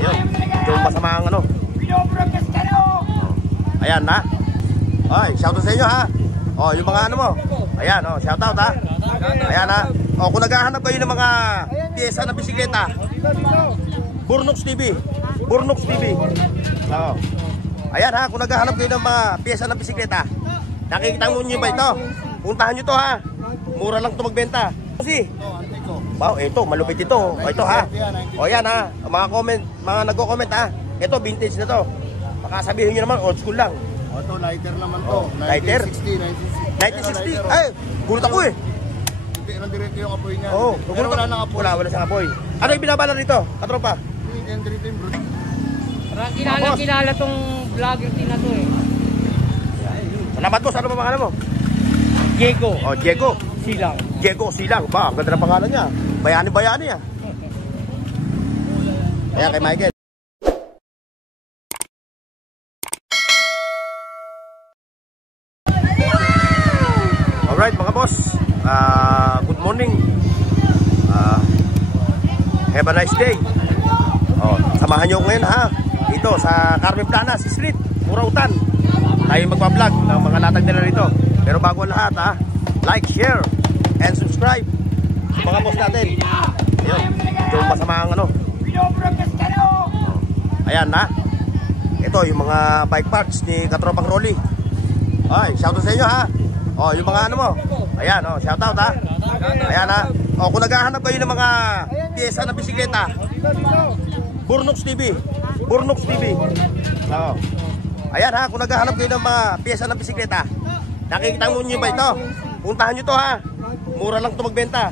Ayun, yung masama ang ano. Ayan ha. Ay, shoutout sa inyo ha. Oh, yung mga ano mo. Ayan, oh, shoutout ha. Ayan ha. Oh, kung naghahanap kayo ng mga piyesa ng bisikleta, Burnox TV. Burnox TV. Oh. Ayan ha, kung naghahanap kayo ng mga piyesa ng bisikleta, nakikita mo nyo ba ito? Puntahan nyo to ha. Mura lang ito magbenta. Kasi, wow, ito, malupit ito. O, ito ha. O yan ha, mga comment, mga nagko-comment ha. Ito, vintage na to. Baka sabihin nyo naman, old school lang. O, ito, lighter naman to. Lighter? 1960. 1960? Ay, gulat ako eh. Hindi lang diretso yung apoy niya. Oo, pero wala nang apoy. Wala siyang apoy. Ano yung binabala rito, katropa? Hindi yan diretso yung bro. Kilala tong vlogger din na to eh. Salamat boss, ano ba pangalan mo? Diego. Oh, Diego Silang. Diego Silang. Ba, ang ganda ng pangalan niya. Bayani-bayani ah. Kaya kay Michael. Alright mga boss, good morning. Have a nice day. Oh, samahan nyo ngayon ha. Dito sa Carmen Planas Street, Murautan. Tayo magpa-vlog ng mga latag nila rito. Pero bago ang lahat ha, like, share, and subscribe sa mga boss natin. Ayun, yung masama ang ano. Ayan ha. Ito yung mga bike parts ni Katropang Rolly. Ay, shoutout sa inyo ha. Oh, yung mga ano mo. Ayan, oh, shoutout ha. Ayan ha. Oh, kung naghahanap kayo ng mga piyesa ng bisikleta, Burnox TV. Burnox TV. Oh. Ayan ha, kung naghahanap kayo ng mga piyesa ng bisikleta, nakikita mo nyo ba ito? Puntahan nyo to ha. Mura lang ito magbenta.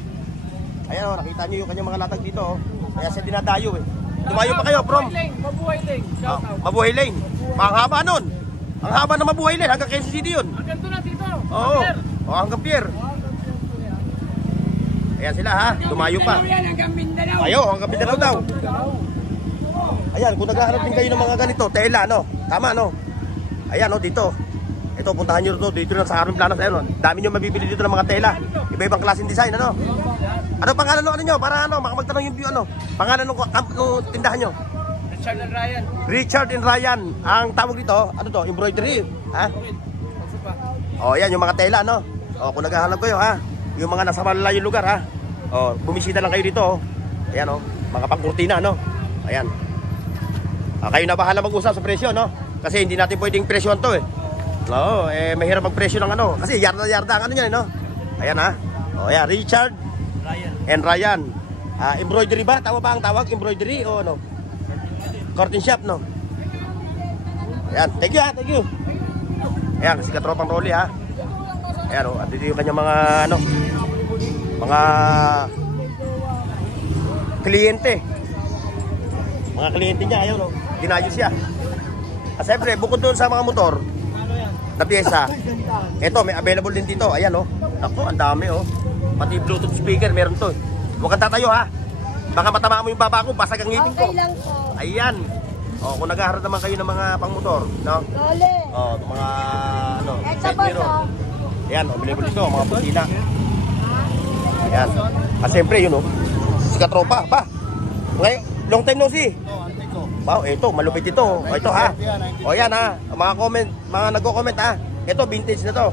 Ayan o, nakita nyo yung kanyang mga latag dito. Kaya siya dinadayo eh. Tumayo pa kayo from Mabuhay Lane. Shout out. Mabuhay Lane. Ang haba nun. Ang haba na Mabuhay Lane. Hanggang Quezon City yun. Hanggang doon na dito. Oo. O, hanggang pier. Ayan sila ha. Tumayo pa. Ayo, hanggang Mindanao daw. Ayan, kung naghahanap din kayo ng mga ganito, tela no. Tama no. Ayan o, dito. Ito, puntahan nyo ito. Dito na sa Carmen Planas. Ayan o. Dami nyo mabibili dito ng mga tela. Iba-ibang klaseng design ano. Ano pangalan nyo? Ano nyo? Para ano, makamagtanong yung ano. Pangalan ng tindahan nyo? Richard and Ryan. Richard and Ryan. Ang tawag dito, ano to? Embroidery. Ha? O, yan yung mga tela no. O, kung naghahanap kayo ha. Yung mga nasa malayong lugar ha. O, bumisita lang kayo dito o. Ayan o. Mga pangkurtina no. Ayan. Kayo na bahala mag-usap sa presyo no. Kasi hindi natin pwedeng presyon to eh. Oo, mahirap mag-presyo ng ano. Kasi yarda-yarda ang ano yan no. Ayan ha. O, ayan. Richard and Ryan. Embroidery ba? Tama ba ang tawag? Embroidery o ano? Curtain shop no. Ayan. Thank you ha. Thank you. Ayan. Si Katropang Rolly ha. Ayan o. At dito yung kanyang mga ano. Mga kliyente. Mga kliyente niya. Ayan o. Dinayos siya. At siyempre, bukod doon sa mga motor na pyesa, ito, may available din dito. Ayan o. Naku, ang dami o. Pati Bluetooth speaker, meron to. Huwag kang tatayo ha. Baka matama mo yung baba ko, basag ang ngipin ko. Okay lang po. Ayan. O, kung naghaharap naman kayo ng mga pangmotor, no? Lole. O, mga, ano, Eto side ba mirror. to? Ayan, available dito, mga putina. Ayan. At siyempre, yun o. Si Katropa, pa. Ngayon, long time no see. Wow, ito, malupit ito. O, ito ha. O, yan ha. Mga comment, mga nagko-comment ha. Ito, vintage na to.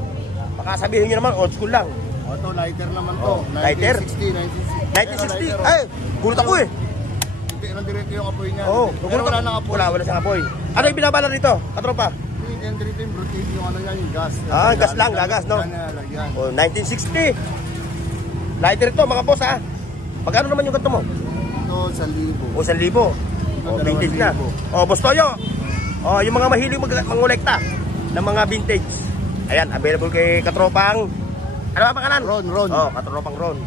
Baka sabihin nyo naman, old school lang. O, ito, lighter naman to. Lighter? 1960. 1960? Ay, gulat ako eh. Hindi lang diretso yung apoy niya. Oo, pero wala nang apoy. Wala siyang apoy. Ano yung binabala rito, Katropa? Hindi yan diretso yung rotate yung ano yan, yung gas. Gas lang, gagas no? O, 1960. Lighter ito, mga boss ha. Magkano naman yung ganito mo? Ito, 1,000. O, 1,000. O, vintage na. O, Boss Toyo. O, yung mga mahilig mangolekta ng mga vintage. Ayan, available kay Katropang. Ano ba pangalan? Ron. O, Katropang Ron.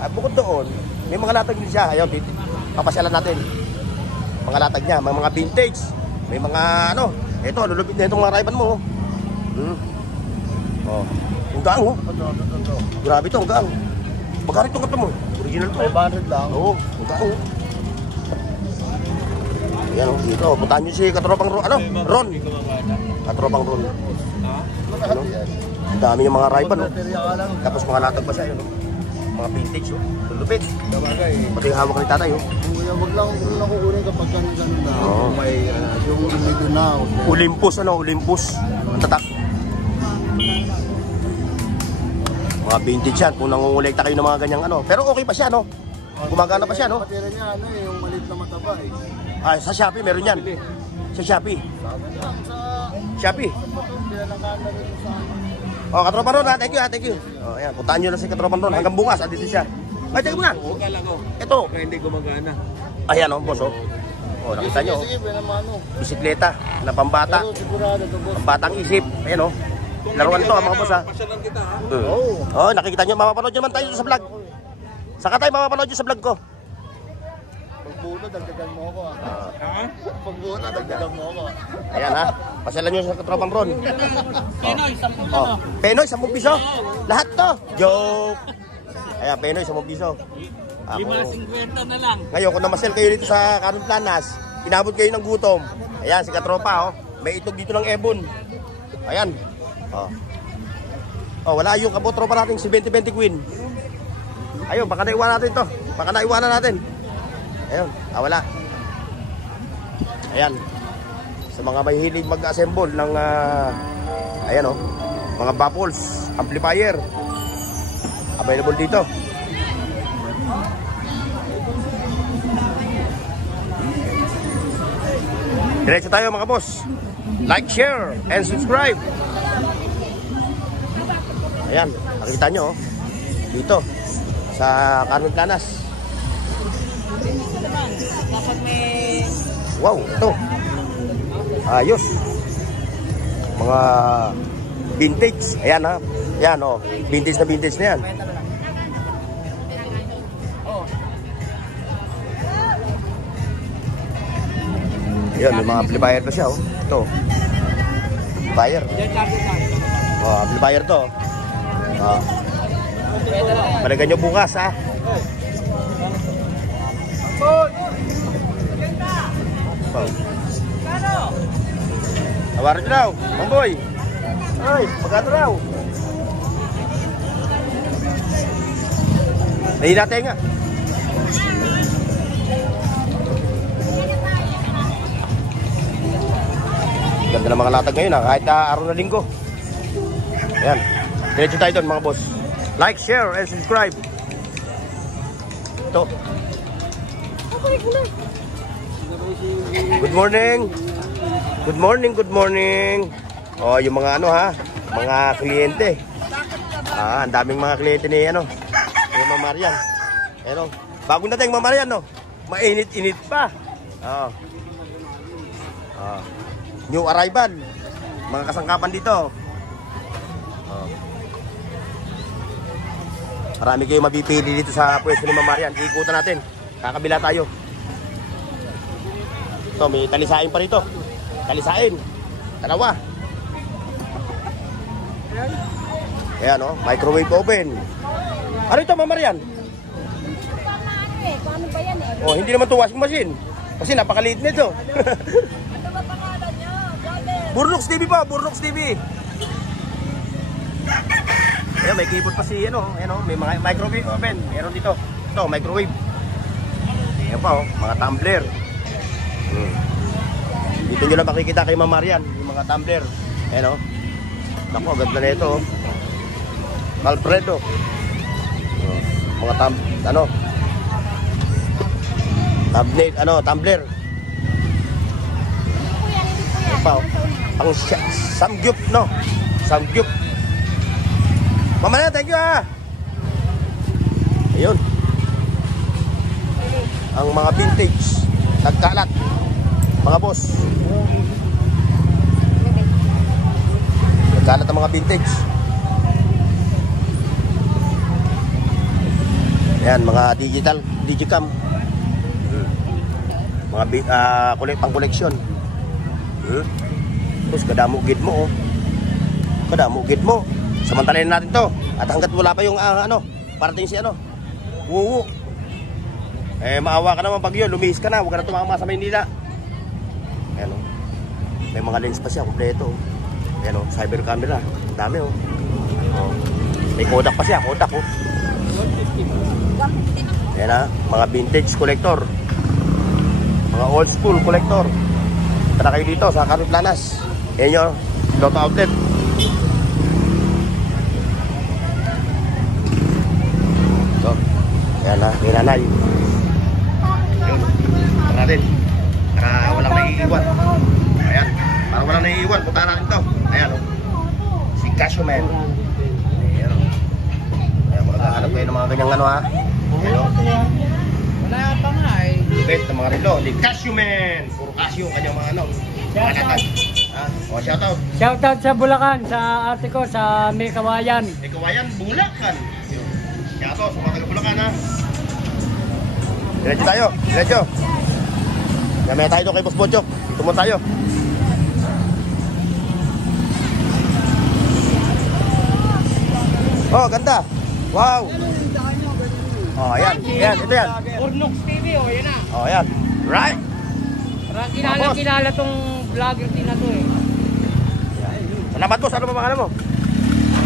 At bukod doon, may mga latag din siya. Ayaw, papasyalan natin. Mga latag niya, may mga vintage. May mga ano. Ito, lulupit na itong mga raiban mo. O, ang gaang o. Grabe ito, ang gaang. Magkano itong kato mo? Original to. 500 lang. Oo, ang gaang o. Ayan o, dito. Puntahan nyo si Katropang Ron. Ano? Ron. Katropang Ron. Ano? Ang dami yung mga raiban o. Tapos mga latag pa siya yun o. Mga vintage, oh. Lulupit. Sabagay. Pati yung hawak ni tatay, oh. Kuya, wag lang muna kukunin kapag ganun na. Oo. Kung may yung medyo na. Olympus, ano? Olympus. Ang tatak. Mga vintage yan. Kung nangungulekta kayo ng mga ganyang ano. Pero okay pa siya, no? Gumagana pa siya, no? Matira niya, ano eh, yung maliit na mataba eh. Ah, sa Shopee, meron yan. Sa Shopee. Sa Shopee. pinalangkan na rin sa Oh, Katropan Ron, ha? Thank you, ha? Thank you. Oh, ayan. Puntaan nyo na si Katropan Ron. Hanggang bukas, andito siya. Ay, teka muna. Kala ko. Ito. Kaya hindi gumagana. Ayan, oh, boss, oh. Oh, nakita nyo, oh. Sige, pinamano. Bisikleta na pambata. Pero sigurado ito, boss. Pambatang isip. Ayan, oh. Laruan to, mga boss, ha? Pasyalan kita ha. Oh, nakikita nyo. Mapapanood nyo naman tayo sa vlog. Saka tayo mapapanood nyo sa vlog ko. Pagbuno, dagdagan mo ako. Ha? Pagbuno, dagdagan mo ako. Ayan, ha? Pasyalan nyo sa Katropang Ron. Pinoy, 10 Oh. Penoy, 10 piso. Lahat to. Joke. Ayan, Penoy, 10 piso. Ako. 5.50 na lang. Ngayon, kung namasel kayo dito sa Carmen Planas, inabot kayo ng gutom. Ayan, si Katropa, oh. May itog dito ng Ebon. Ayan. Oh. Oh, wala yung kabotropa natin, si 2020 Queen. Ayun, baka naiwanan natin to. Baka naiwanan natin. Ayun, wala. Ayan. Sa mga may hilig mag-assemble ng, ayan, oh, mga baffles, amplifier. Available dito. Diretso tayo mga boss. Like, share, and subscribe. Ayan, nakita nyo, oh. Dito sa Carmen Planas. Dapat may... Wow, ito. Ayos. Mga vintage. Ayan, ha. Ayan, oh. Vintage na yan. Ayan, may mga amplifier pa siya, oh. Ito. Amplifier. Oh, amplifier to. Oh. Balikan nyo bukas, ha. Oh. Tawarin nyo daw, Mamboy. Ay, magkano raw? Nahinatay nga. Ganda ng mga latag ngayon, ha? Kahit araw na linggo. Ayan, diretso tayo doon mga boss. Like, share, and subscribe. Ito. Good morning. Good morning, good morning. Oh, yung mga ano, ha, mga kliyente. Ang daming mga kliyente ni ano, yung Ma'am Marian. Ano, bagong dating Ma'am Marian, no? Mainit-init pa. Oh. Oh. New arrival. Mga kasangkapan dito. Oh. Marami kayo mapipili dito sa pwesto ni Ma'am Marian. Ikutan natin. Kakabila tayo. Ito, may talisain pa rito. Talisain. Dalawa. Ayan, oh, microwave oven. Ano ito, Ma'am Marian? Paano ba yan eh? Oh, hindi naman ito washing machine. Kasi napakaliit nito. Ano ba pangalan nyo? Brother! Burnox TV po, Burnox TV. Ayan, may keyboard pa si, ano, may mga microwave oven. Meron dito. Ito, microwave. Ayan pa, oh, mga tumbler. Dito nyo lang makikita kay Ma'am Marian, yung mga tumbler. Ayan, oh. Naku, ganda na ito, oh. Alfredo. Oh, mga tumbler. Ayan pa, oh. Pang samgyup, no? Samgyup. Mama na, thank you, ha. Ayun. Ang mga vintage nagkalat, mga boss. Nagkalat ang mga vintage. Ayan, mga digicam. Mga pang-koleksyon. Tapos kadamugid mo, oh. Kadamugid mo. Samantalahin natin to. At hanggat wala pa yung parating si Wuwu. Eh, maawa ka naman pag yun, lumihis ka na, huwag ka na tumama sa Maynila. Ayan, oh. May mga lens pa siya, kompleto. Ayan, oh, cyber camera. Dami, oh. Oh. May Kodak pa siya, Kodak, oh. Yan ha, mga vintage collector. Mga old school collector. Tara kayo dito sa Carotlanas. Yan yung Lotto Outlet. So, yan ha, may nanay. Yun, tara natin. Para walang naiiwan. Ayan, para walang naiiwan. Punta natin to. Ayan o. Si Casio Man. Ayan o. Ayan, maghahanap kayo ng mga ganyang ano ha. Ayan o. Wala pa nga eh. Lupit ng mga relo. Ni Casio Man. Puro Casio. Kanyang mga ano. Mga natag. Ha? O, shoutout. Shoutout sa Bulacan, sa ate ko, sa May Kawayan. May Kawayan, Bulacan. Shoutout sa mga taga-Bulacan ha. Diretso tayo. Diretso. Gamaya tayo doon kay Boss Bochok. Dito mo tayo. Oh, ganda. Wow. Oh, ayan. Ayan, ito yan. Urnox TV, oh, yan na. Oh, ayan. Right. Kilala tong vlogger din na to eh. Salamat boss. Ano ba pangalan mo?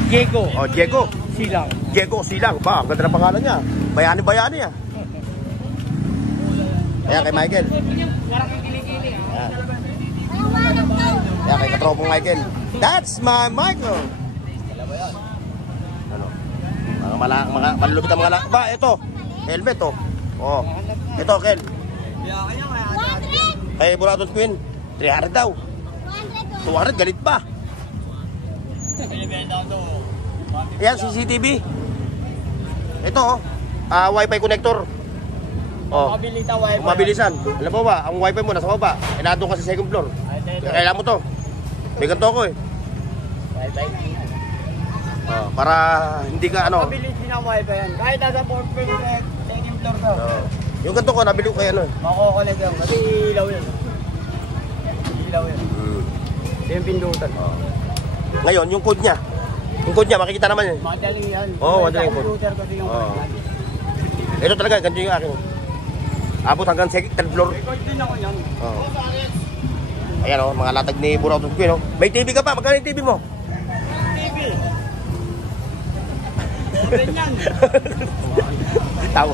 Diego Oh, Diego. Silang. Diego Silang. Ba, ang ganda ng pangalan niya. Bayani-bayani ah. Ayan, kay Michael. Parang yung kilikili ah. Ayan, kay katropong Michael. That's my Michael. Ano? Mga malulupit ang mga ba, ito. Helmet oh. Oh. Ito, Ken. Kay Buraton Queen, 300 daw. 200, galit pa. Ayan, CCTV. Ito oh. Wi-Fi connector. Oh. Mabilisan. Alam mo ba, ang Wi-Fi mo nasa baba. Nandun ka sa second floor. Kailangan mo to. May ganito ako eh. Oh, para hindi ka ano. Mabilis din ang wifi yan. Kahit nasa 4th floor, second floor to. Yung ganito ko, nabili ko kay ano eh. Makokonek yan. Kasi ilaw yun. Ilaw yun. Yung pindutan. Ngayon, yung code niya. Yung code niya, makikita naman yun. Madaling yan. Oo, madaling code. Computer kasi yung Ito talaga, ganito yung akin. Abot hanggang third floor. record din ako yan. Oh. Ayan oh, mga latag ni Buraton Queen oh. May TV ka pa, magkano yung TV mo? TV. Open yan. Tawa.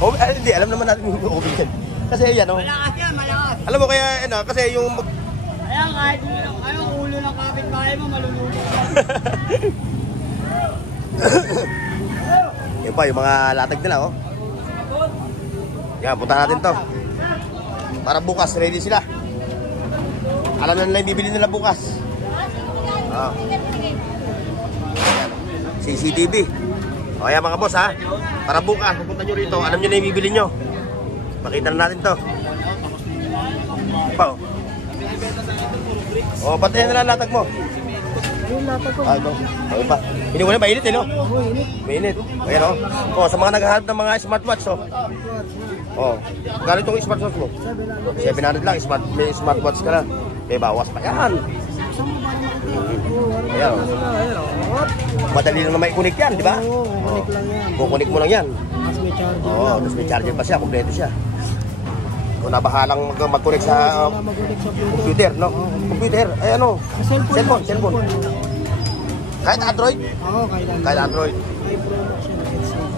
Oh, hindi, alam naman natin yung open yan. Kasi yan oh. Malakas yan, malakas. Alam mo kaya, ano, kasi yung... Ayan, kahit yung ulo ng kapitbahay mo, malulunod yan. Yun pa, yung mga latag nila oh. Yan, punta natin to. Para bukas, ready sila. Alam na nila yung bibili nila bukas. Oh. CCTV. O yan mga boss ha. Para bukas, pupunta nyo rito. Alam nyo na yung bibili nyo. Pakita na natin to. Pa, oh, patayin na lang latag mo. Yung latag ko. Ito. Okay pa. Hindi ko na, mainit eh no? Mainit. Ayan o. Oh, sa mga naghahanap ng mga smartwatch oh. Oh, gano'n itong smartwatch mo? 700 lang, may smartwatch ka na. May bawas pa yan. Ayan o. Madali lang na may kunik yan, di ba? Kunik lang yan. Kukunik mo lang yan. Mas may charger. Oo, tapos may charger pa siya, kompleto siya. Kung nabahalang mag-connect sa Magulik sa Bluetooth. computer, no? Computer, ay ano? Cellphone. Kahit Android? Oo, Kahit Android.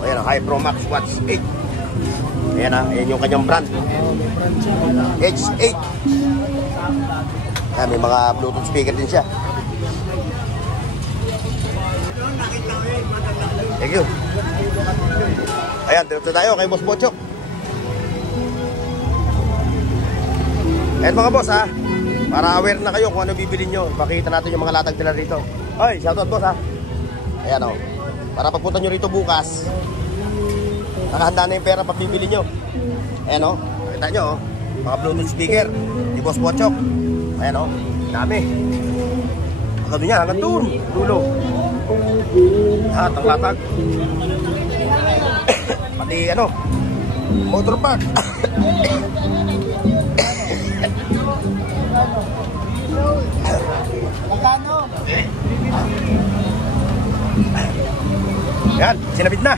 Ayan o, High Pro Max Watch 8. Ayan ah, ayan yung kanyang brand. May brand siya. H8. Ayan, may mga Bluetooth speaker din siya. Thank you. Ayan, dito tayo kay Boss Bochok. Ayan mga boss ha, para aware na kayo kung ano bibili nyo. Pakita natin yung mga latag nila rito. Oy, shoutout boss ha. Ayan o, para pagpunta nyo rito bukas, nakahanda na yung pera pag bibili nyo. Ayan o, nakita nyo o, mga Bluetooth speaker ni Boss Bochok. Ayan o, dami. Hanggang niya, hanggang doon, dulo. At ang latag. Pati ano, motor park. Yan, sinabit na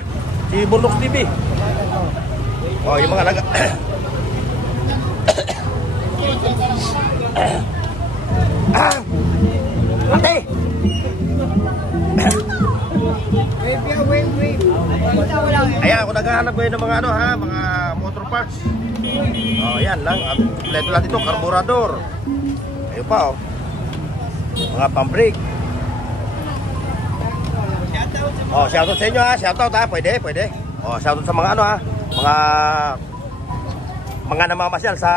si Burnox TV. Oh, yung mga laga. Ate! Ayan, ako naghahanap ngayon ng mga ano ha, mga motor parts. Oh, ayan lang. Kompleto lang dito, carburetor. Ayun pa oh. Mga pang-brake. Oh, shoutout sa inyo ha, shoutout ha, pwede. Oh, shoutout sa mga ano ha, mga namamasyal sa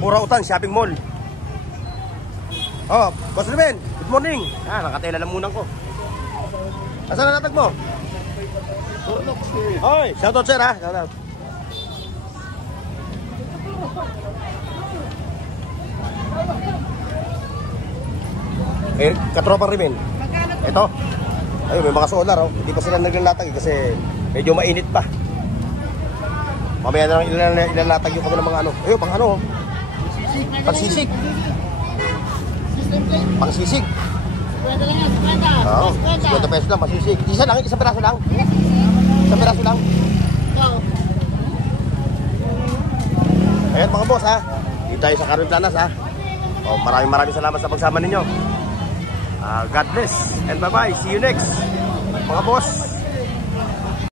Purautan Shopping Mall. Oh, Boss Ruben, good morning. Ah, nakatela lang muna ko. Asan na natag mo? Hoy, shoutout sir ha, shoutout. Eh, katropa Ruben. Ito. Ayun, may mga solar oh. Hindi pa sila naglalatag kasi medyo mainit pa. Mamaya na lang ilalatag yung kami ng mga ano. Ayun, pang ano oh. Pangsisig. Pangsisig. Oo, 50 pesos lang, pangsisig. Isa lang, isang piraso lang. Isang piraso lang. Ayan mga boss ha. Dito tayo sa Carmen Planas ha. Oh, maraming salamat sa pagsama ninyo. God bless and bye-bye. See you next. Mga boss.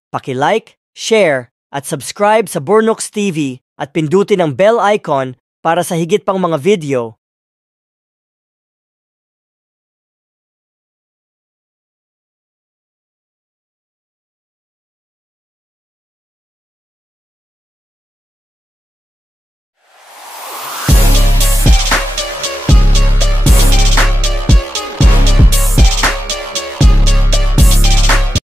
Paki-like, share, at subscribe sa Bornox TV at pindutin ang bell icon para sa higit pang mga video.